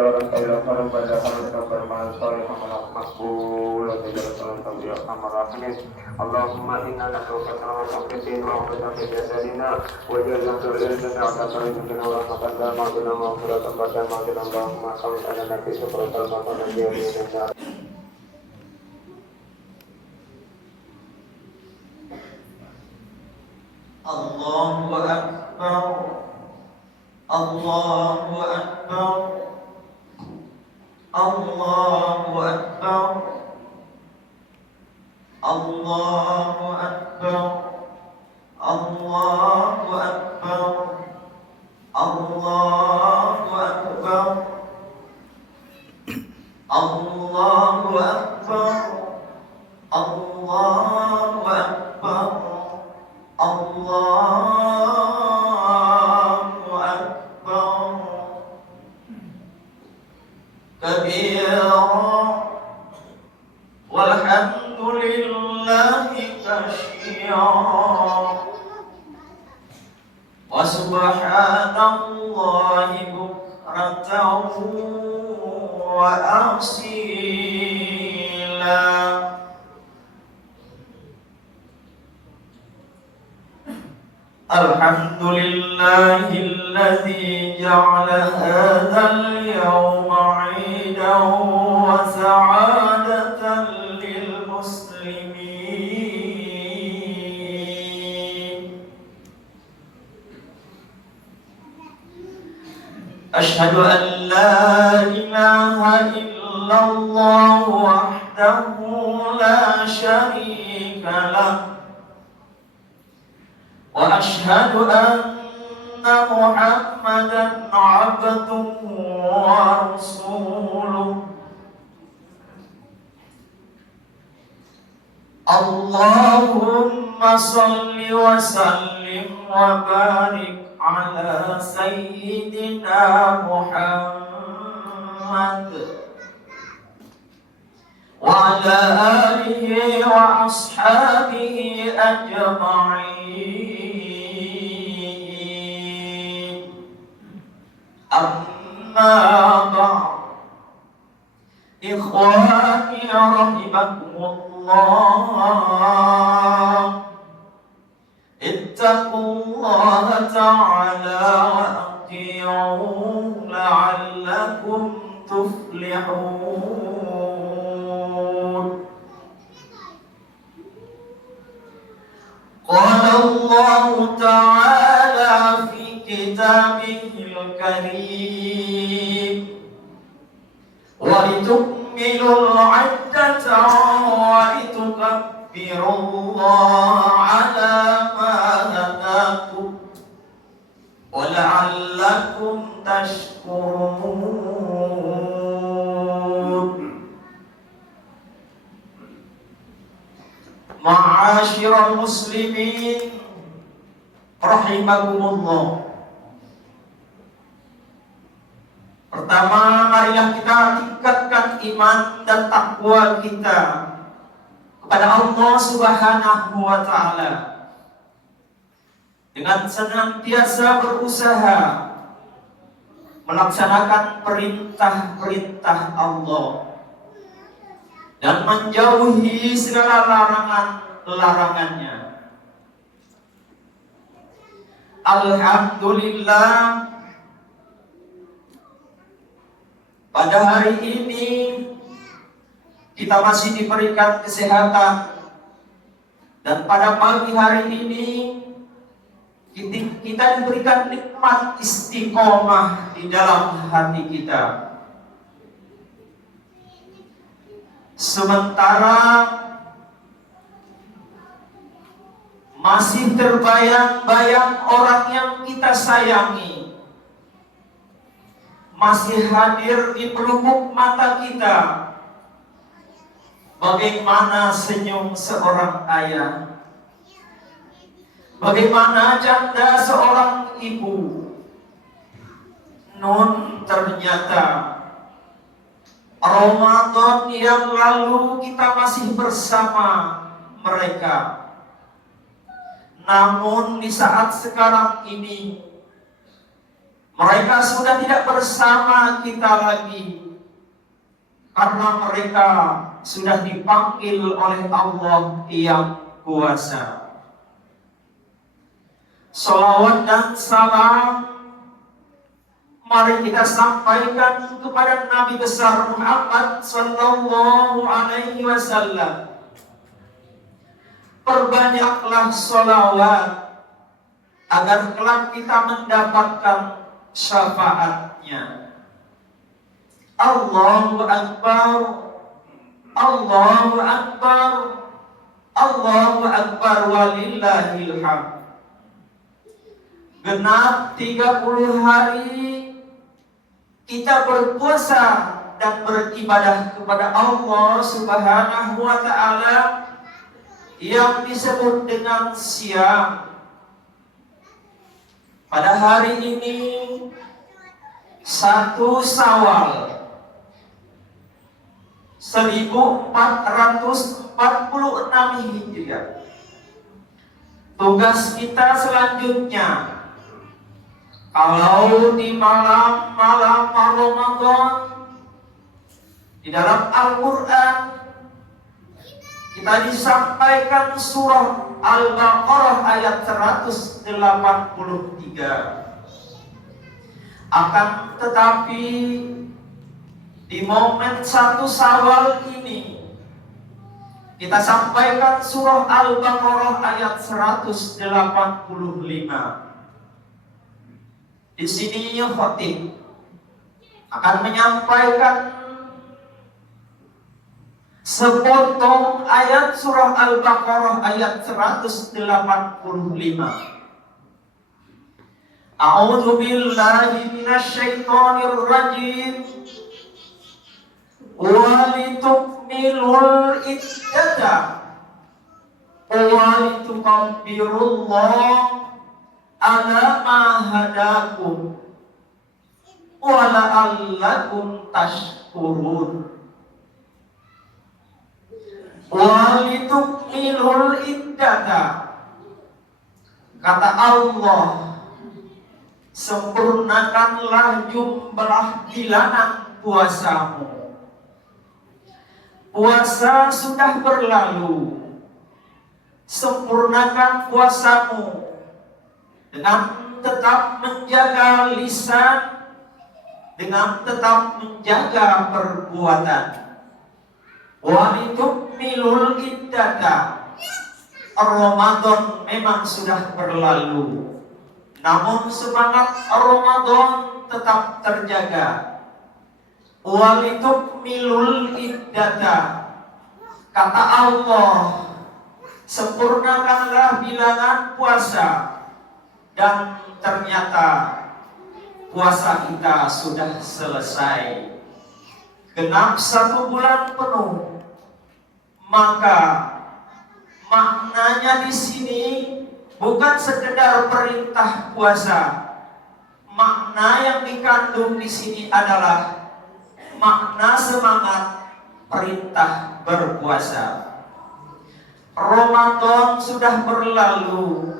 tijaratan ila pada haram berman salihah maqbul wa tijaratan tabi'a amarahin. Allahumma inna nas'aluka wa taqdisin wa qadami jasadina wa jalna dzurriyyatina wa taqdisin wa rahmatan wa ma'duna wa qurratan wa ma'duna Allahumma salli ala nabi sallallahu alaihi wasallam. Allahu Akbar, Allahu Akbar, Allahu Akbar, Allahu Akbar, Allahu Akbar, Allahu Akbar, Allahu Akbar, Allahu Akbar, Allahu Akbar kabira walhamdulillahi katsira wa subhanallahi bukratan wa asila. Alhamdulillahilladzi ja'ala hadzal yawma 'idan wa sa'adatan lil muslimin. Asyhadu an la ilaha illallah wahdahu la syarika lah wa asyhadu anna Muhammadan 'abduhu wa rasuluh. Allahumma shalli wa sallim wa barik ala sayyidina Muhammad wa ala alihi wa ashabihi ajma'in. Amma ba'd, ikhwani rahimakumullah, ittaqullaha ta'ala wa ati'uhu la'allakum tuflihun. Qala Allahu ta'ala fi kitabihil karim wa litukmilul 'iddata wa litukabbirullaha 'ala ma hadakum wa la'allakum tashkurun. Ma'asyiral muslimin rahimakumullah. Pertama, marilah kita tingkatkan iman dan takwa kita kepada Allah Subhanahu wa ta'ala dengan senantiasa berusaha melaksanakan perintah-perintah Allah dan menjauhi segala larangan-larangannya. Alhamdulillah, pada hari ini kita masih diberikan kesehatan, dan pada pagi hari ini kita diberikan nikmat istiqomah di dalam hati kita. Sementara masih terbayang-bayang orang yang kita sayangi masih hadir di pelupuk mata kita. Bagaimana senyum seorang ayah, bagaimana canda seorang ibu. Nun, ternyata Ramadan yang lalu kita masih bersama mereka. Namun di saat sekarang ini Mereka sudah tidak bersama kita lagi karena mereka sudah dipanggil oleh Allah yang kuasa. Salawat dan salam mari kita sampaikan kepada Nabi besar Muhammad sallallahu alaihi wasallam. Perbanyaklah salawat agar kelak kita mendapatkan syafaatnya. Allahu Akbar, Allahu Akbar, Allahu Akbar, walillahil hamd. Genap 30 hari kita berpuasa dan beribadah kepada Allah Subhanahu wa ta'ala yang disebut dengan siam. Pada hari ini 1 Syawal 1446 Hijriah. Tugas kita selanjutnya, kalau di malam-malam Ramadan di dalam Al-Quran kita disampaikan surah Al-Baqarah ayat 183. Akan tetapi di momen 1 Syawal ini kita sampaikan surah Al-Baqarah ayat 185. Di sini khotib akan menyampaikan sepotong ayat surah Al-Baqarah ayat 185. A'udzu billahi minasyaitonir rajim. Wa litukmilul iddata wa litukabbirullaha ala ma hadakum wa la'allakum tashkurun. Wa litukmilul iddata, kata Allah, sempurnakanlah jumlah bilangan puasamu. Puasa sudah berlalu, sempurnakan puasamu dengan tetap menjaga lisan, dengan tetap menjaga perbuatan. Wa litukmilul iddata. Ramadan memang sudah berlalu, namun semangat Ramadan tetap terjaga. Wa litukmilul iddata, kata Allah, sempurnakanlah bilangan puasa. Dan ternyata puasa kita sudah selesai, genap 1 bulan penuh. Maka maknanya di sini bukan sekedar perintah puasa. Makna yang dikandung di sini adalah makna semangat perintah berpuasa. Ramadan sudah berlalu,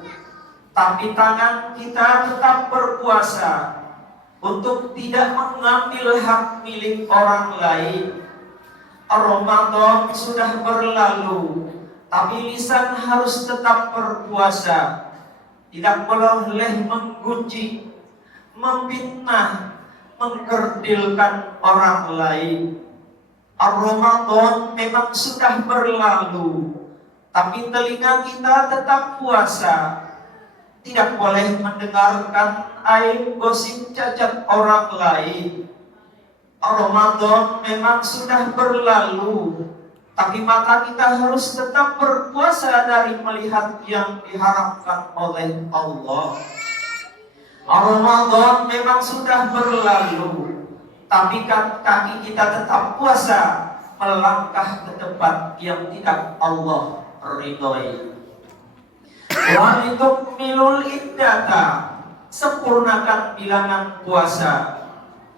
tapi tangan kita tetap berpuasa untuk tidak mengambil hak milik orang lain. Ramadan sudah berlalu, tapi lisan harus tetap berpuasa. Tidak boleh menggunjing, memfitnah, mengkerdilkan orang lain. Ramadan memang sudah berlalu, tapi telinga kita tetap puasa. Tidak boleh mendengarkan aib gosip cacat orang lain. Ramadan memang sudah berlalu, tapi mata kita harus tetap berpuasa dari melihat yang diharamkan oleh Allah. Ramadan memang sudah berlalu, tapi kaki kita tetap puasa melangkah ke tempat yang tidak Allah ridhoi. Wa litukmilul iddata, sempurnakan bilangan puasa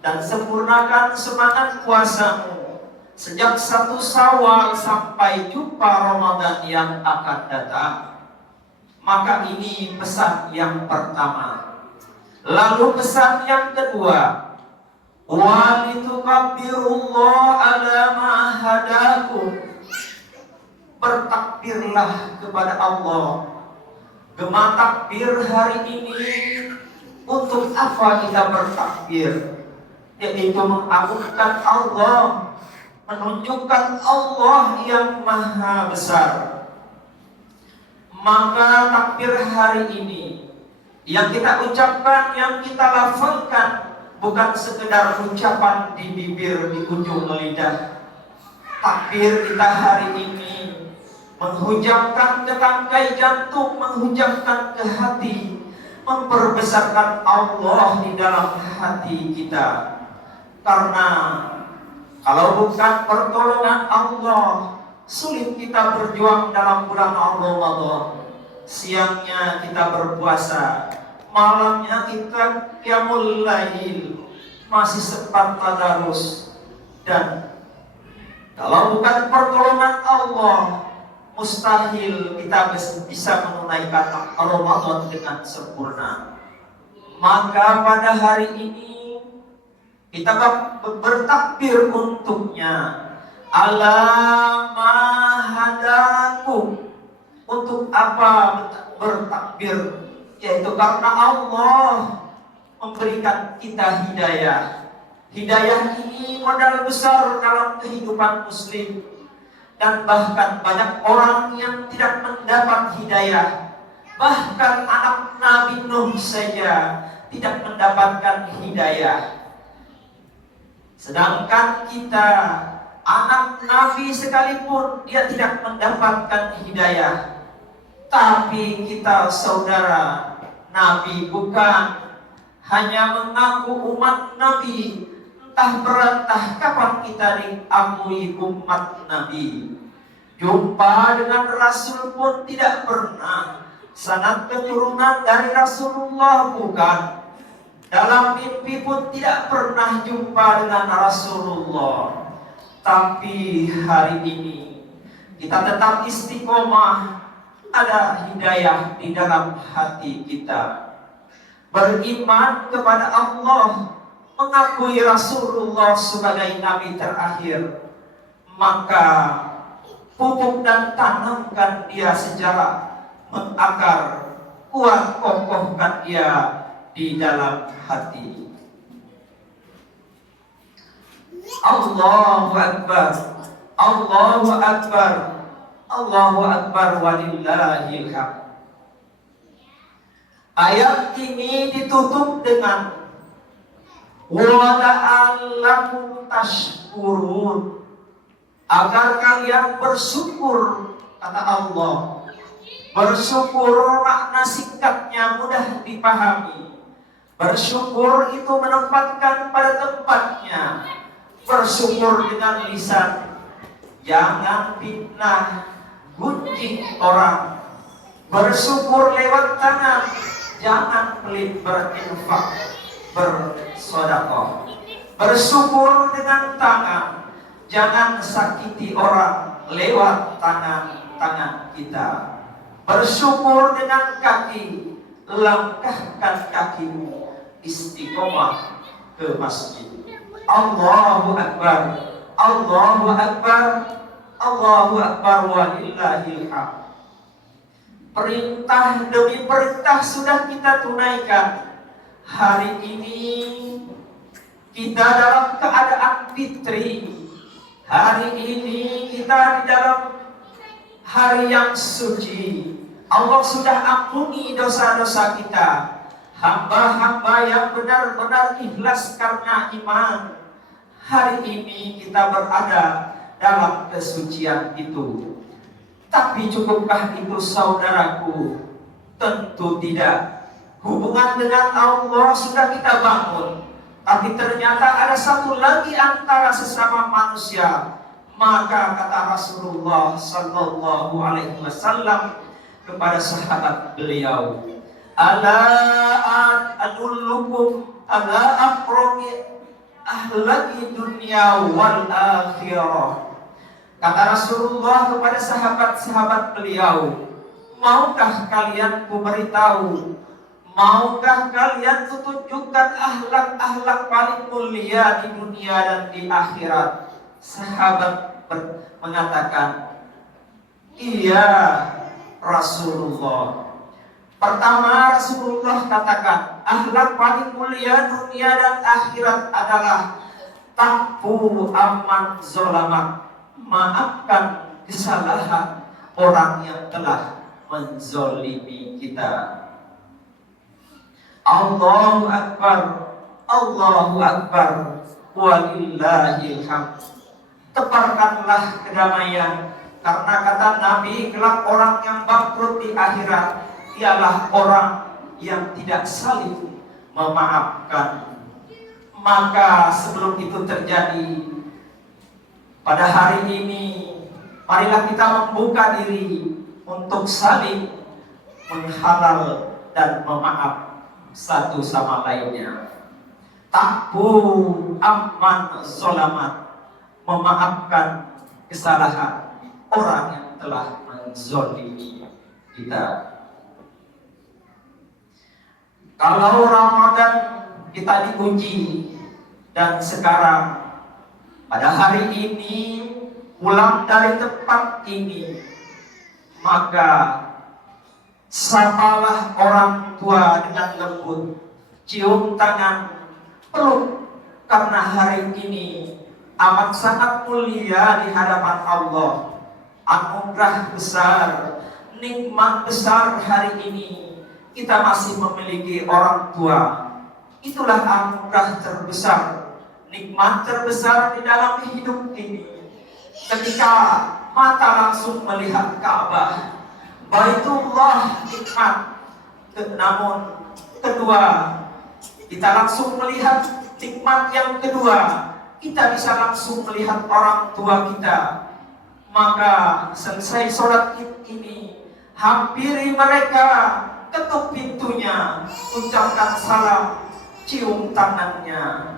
dan sempurnakan semangat puasamu sejak 1 Syawal sampai jumpa Ramadan yang akan datang. Maka ini pesan yang pertama. Lalu pesan yang kedua, walitukabirullah ala ma hadakum. Bertakbirlah kepada Allah. Gema takbir hari ini, untuk apa kita bertakbir? Yaitu mengagungkan Allah, menunjukkan Allah yang maha besar. Maka takbir hari ini yang kita ucapkan, yang kita lafalkan, bukan sekedar ucapan di bibir, di ujung lidah. Takbir kita hari ini menghujamkan ke tangkai jantung, menghujamkan ke hati, memperbesarkan Allah di dalam hati kita. Karena kalau bukan pertolongan Allah, sulit kita berjuang dalam bulan Ramadan. Siangnya kita berpuasa, malamnya kita qiyamul lail, masih sempat tadarus. Dan kalau bukan pertolongan Allah, mustahil kita bisa menunaikan Ramadan dengan sempurna. Maka pada hari ini kita bertakbir untuknya. Ala ma hadakum. Untuk apa bertakbir? Yaitu karena Allah memberikan kita hidayah. Hidayah ini modal besar dalam kehidupan muslim. Dan bahkan banyak orang yang tidak mendapat hidayah. Bahkan anak Nabi Nuh saja tidak mendapatkan hidayah. Sedangkan kita, anak Nabi sekalipun, dia tidak mendapatkan hidayah. Tapi kita saudara Nabi bukan, hanya mengaku umat Nabi. Entah berentah kapan kita diakui umat Nabi. Jumpa dengan Rasul pun tidak pernah. Sanad keturunan dari Rasulullah bukan. Dalam mimpi pun tidak pernah jumpa dengan Rasulullah. Tapi hari ini kita tetap istiqomah, ada hidayah di dalam hati kita. Beriman kepada Allah, mengakui Rasulullah sebagai Nabi terakhir. Maka pupuk dan tanamkan dia secara mengakar, kuat kokohkan dia di dalam hati. Allahu Akbar, Allahu Akbar, Allahu Akbar walillahil hamd. Ayat ini ditutup dengan wa la'allakum tashkurun, agar kalian bersyukur, kata Allah. Bersyukur makna singkatnya mudah dipahami. Bersyukur itu menempatkan pada tempatnya. Bersyukur dengan lisan, jangan fitnah, gunjing orang. Bersyukur lewat tangan, jangan pelit berinfak, bersedekah. Bersyukur dengan tangan, jangan sakiti orang lewat tangan kita. Bersyukur dengan kaki, langkahkan kakimu istiqomah ke masjid. Allahu Akbar, Allahu Akbar, Allahu Akbar walillahil hamd. Perintah demi perintah sudah kita tunaikan. Hari ini kita dalam keadaan fitri. Hari ini kita di dalam hari yang suci. Allah sudah ampuni dosa-dosa kita. Hamba-hamba yang benar-benar ikhlas karena iman. Hari ini kita berada dalam kesucian itu. Tapi cukupkah itu saudaraku? Tentu tidak. Hubungan dengan Allah sudah kita bangun. Tapi ternyata ada satu lagi antara sesama manusia. Maka kata Rasulullah sallallahu alaihi wasallam kepada sahabat beliau, ala adullukum ala aqrami ahlaki dunya wal akhirah. Kata Rasulullah kepada sahabat-sahabat beliau, maukah kalian kuberitahu Maukah kalian kutunjukkan akhlak-akhlak paling mulia di dunia dan di akhirat? Sahabat mengatakan, iya Rasulullah. Pertama, Rasulullah katakan, akhlak paling mulia dunia dan akhirat adalah ta'fu amman zolamak, maafkan kesalahan orang yang telah menzolimi kita. Allahu Akbar, Allahu Akbar, walillahil hamd. Tebarkanlah kedamaian, karena kata Nabi, kelak orang yang bangkrut di akhirat ialah orang yang tidak saling memaafkan. Maka sebelum itu terjadi pada hari ini, marilah kita membuka diri untuk saling menghalal dan memaaf satu sama lainnya. Ta'fu amman zolamat, memaafkan kesalahan orang yang telah menzolimi kita. Kalau Ramadan kita diuji, dan sekarang pada hari ini pulang dari tempat ini, maka sapalah orang tua dengan lembut, cium tangan, peluk, karena hari ini amat sangat mulia di hadapan Allah. Anugerah besar, nikmat besar hari ini kita masih memiliki orang tua. Itulah anugerah terbesar, nikmat terbesar di dalam hidup ini. Ketika mata langsung melihat Ka'bah, Baitullah, nikmat. Namun kedua, kita langsung melihat nikmat yang kedua, kita bisa langsung melihat orang tua kita. Maka selesai sholat Id ini, hampiri mereka, ketuk pintunya, ucapkan salam, cium tangannya.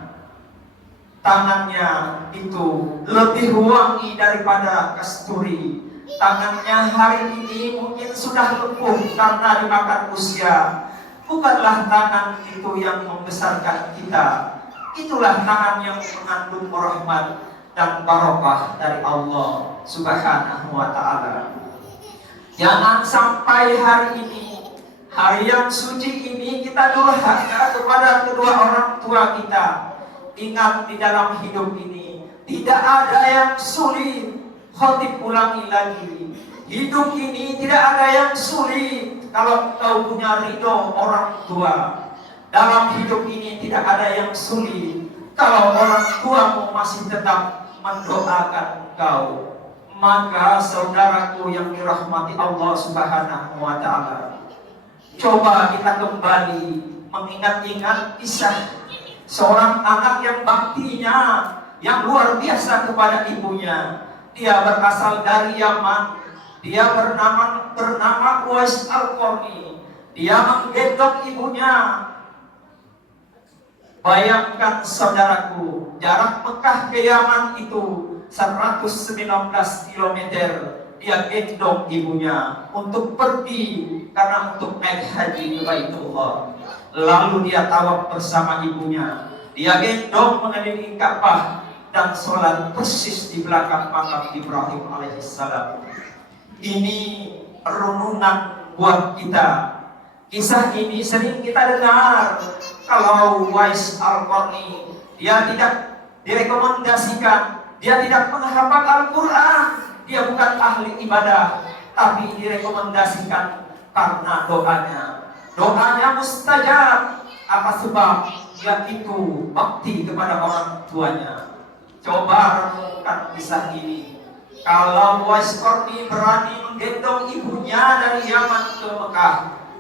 Tangannya itu lebih wangi daripada kasturi. Tangannya hari ini mungkin sudah lumpuh karena dimakan usia. Bukanlah tangan itu yang membesarkan kita. Itulah tangan yang mengandung rahmat dan barokah dari Allah Subhanahu wa ta'ala. Jangan sampai hari ini, hari yang suci ini, kita durhaka kepada kedua orang tua kita. Ingat, di dalam hidup ini tidak ada yang sulit. Khotib ulangi lagi, hidup ini tidak ada yang sulit kalau kau punya ridho orang tua. Dalam hidup ini tidak ada yang sulit kalau orang tuamu masih tetap mendoakan kau. Maka saudaraku yang dirahmati Allah Subhanahu wa ta'ala, coba kita kembali mengingat-ingat kisah seorang anak yang baktinya yang luar biasa kepada ibunya. Dia berasal dari Yaman. Dia bernama Uwais Al-Qarni. Dia menggendong ibunya. Bayangkan saudaraku, jarak Mekah ke Yaman itu 119 km. Dia gendong ibunya untuk pergi, karena untuk naik haji ke Baitullah. Lalu dia tawaf bersama ibunya. Dia gendong mengelilingi Ka'bah dan sholat persis di belakang makam Ibrahim alaihissalam. Ini renungan buat kita. Kisah ini sering kita dengar. Kalau Uwais Al-Qarni, dia tidak direkomendasikan, dia tidak menghafal Al-Quran, dia bukan ahli ibadah, tapi direkomendasikan karena doanya. Doanya mustajab. Apa sebab? Yaitu bakti kepada orang tuanya. Coba renungkan kisah ini. Kalau Uwais Qarni berani menggendong ibunya dari Yaman ke Mekah,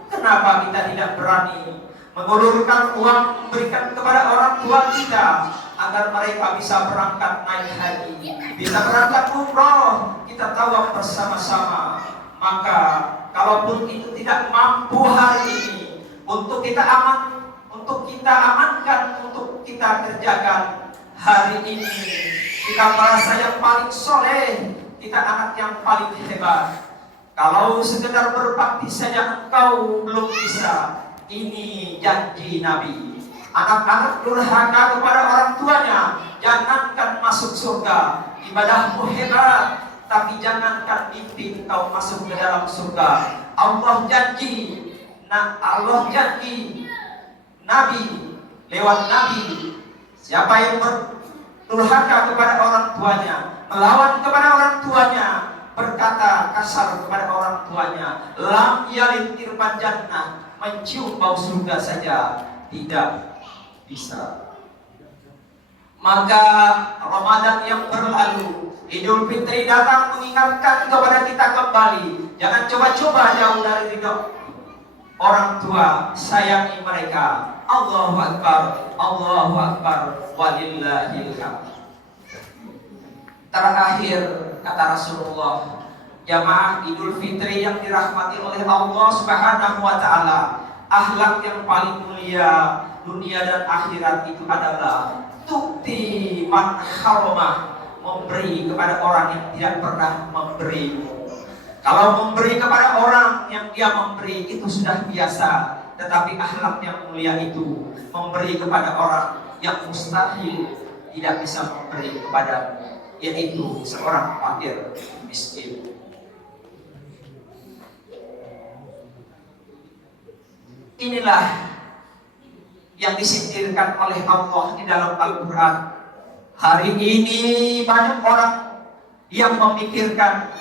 kenapa kita tidak berani mengulurkan uang, memberikan kepada orang tua kita agar mereka bisa berangkat naik haji, bisa berangkat umroh, kita tawaf bersama-sama. Maka kalaupun itu tidak mampu hari ini untuk kita amankan, untuk kita kerjakan hari ini, kita merasa yang paling soleh, kita anak yang paling hebat. Kalau sekedar berbakti saja engkau belum bisa, Ini janji Nabi. Anak-anak durhaka kepada orang tuanya, jangankan masuk surga, ibadahmu hebat, tapi jangankan mimpi kau masuk ke dalam surga. Allah janji, Allah janji Nabi lewat Nabi, siapa yang berdurhaka kepada orang tuanya, melawan kepada orang tuanya, berkata kasar kepada orang tuanya, lam yalid irfan jannah, mencium bau surga saja tidak bisa. Maka Ramadan yang berlalu, Idul Fitri datang mengingatkan kepada kita kembali, jangan coba-coba jauh dari ridho orang tua, sayangi mereka. Allahu Akbar, Allahu Akbar, walillahil hamd. Terakhir kata Rasulullah, jamaah Idul Fitri yang dirahmati oleh Allah Subhanahu wa taala, akhlak yang paling mulia dunia dan akhirat itu adalah tukti man haromah, memberi kepada orang yang tidak pernah memberi. Kalau memberi kepada orang yang dia memberi itu sudah biasa, tetapi akhlak yang mulia itu memberi kepada orang yang mustahil tidak bisa memberi kepada, yaitu seorang fakir miskin. Inilah yang disindirkan oleh Allah di dalam Al-Quran. Hari ini banyak orang yang memikirkan,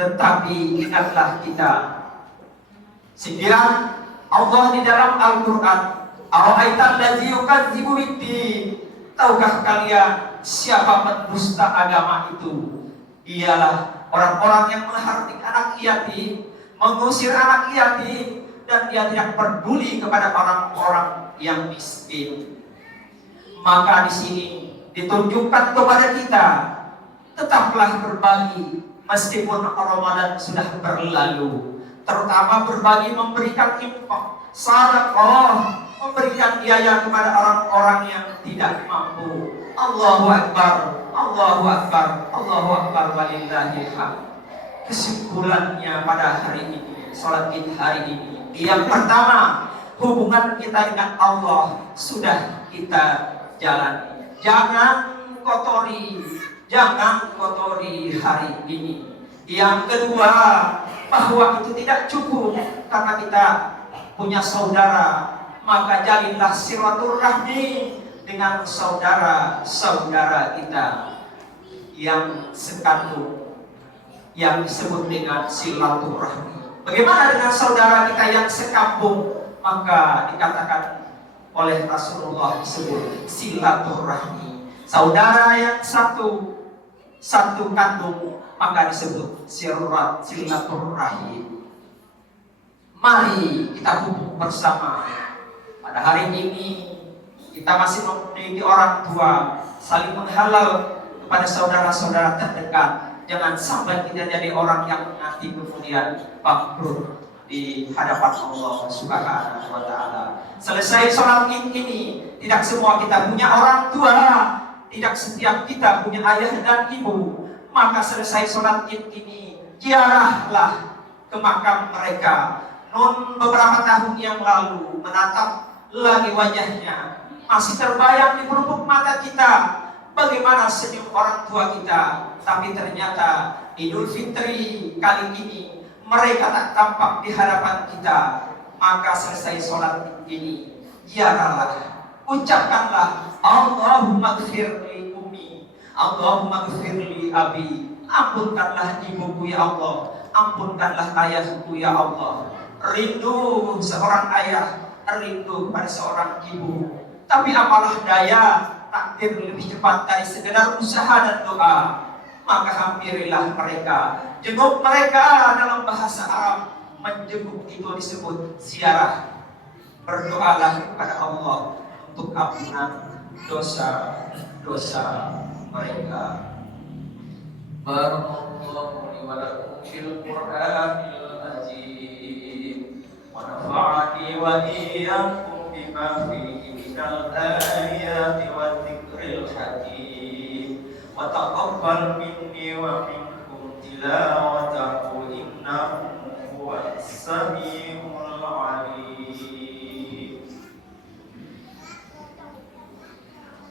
tetapi ingatlah kita. Sindiran Allah di dalam Al-Quran, ara'aital ladzi yukadzibu biddin, tahukah kalian siapa pendusta agama itu? Ialah orang-orang yang menghardik anak yatim, mengusir anak yatim, dan dia tidak peduli kepada orang-orang yang miskin. Maka di sini ditunjukkan kepada kita, tetaplah berbagi meskipun Ramadan sudah berlalu, terutama berbagi, memberikan infak, sedekah, memberikan biaya kepada orang-orang yang tidak mampu. Allahu Akbar, Allahu Akbar, Allahu Akbar, walillahil hamd. Kesimpulannya pada hari ini, salat Id hari ini, yang pertama, hubungan kita dengan Allah sudah kita jalani. Jangan kotori hari ini. Yang kedua, bahwa itu tidak cukup karena kita punya saudara, maka jalinlah silaturahmi dengan saudara-saudara kita yang sekandung, yang disebut dengan silaturahmi. Bagaimana dengan saudara kita yang sekampung? Maka dikatakan oleh Rasulullah disebut silaturahmi. Saudara yang satu kandung, maka disebut silaturahim. Mari kita hubung bersama. Pada hari ini kita masih memiliki orang tua, saling menghalal kepada saudara-saudara terdekat. Jangan sampai kita jadi orang yang nanti kemudian bangkrut di hadapan Allah Subhanahu wa taala. Selesai sholat Id ini, tidak semua kita punya orang tua, tidak setiap kita punya ayah dan ibu. Maka selesai sholat Id ini, ziarahlah ke makam mereka. Beberapa tahun yang lalu menatap lagi wajahnya, masih terbayang di pelupuk mata kita bagaimana senyum orang tua kita. Tapi ternyata Idul Fitri kali ini mereka tak tampak di hadapan kita. Maka selesai sholat ini, ziarahlah, ucapkanlah Allahumma gfirli ummi, Allahumma gfirli abi, ampunkanlah ibuku ya Allah, ampunkanlah ayahku ya Allah. Rindu seorang ayah, rindu pada seorang ibu, tapi apalah daya, takdir lebih cepat dari sekedar usaha dan doa. Maka hampirilah mereka, jenguk mereka. Dalam bahasa Arab, menjenguk itu disebut ziarah. Berdoalah kepada Allah untuk ampunan dosa-dosa mereka. Barakallahu li wa lakum fil Qur'anil Azim, wa nafa'ani wa iyyakum bima fihi minal ayati wa dzikril hakim. Wa taqabbal minni wa minkum tilawatahu innahu huwas samiul alim.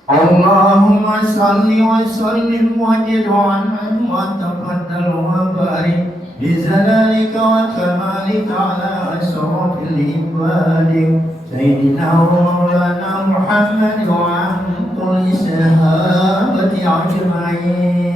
اللهم صل وسلم وزد عنه وتقدم وبارك بجلالك وكمالك على أشرف العباد سيدنا ومولانا محمد وعن كل الصحابة أجمعين.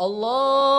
Allah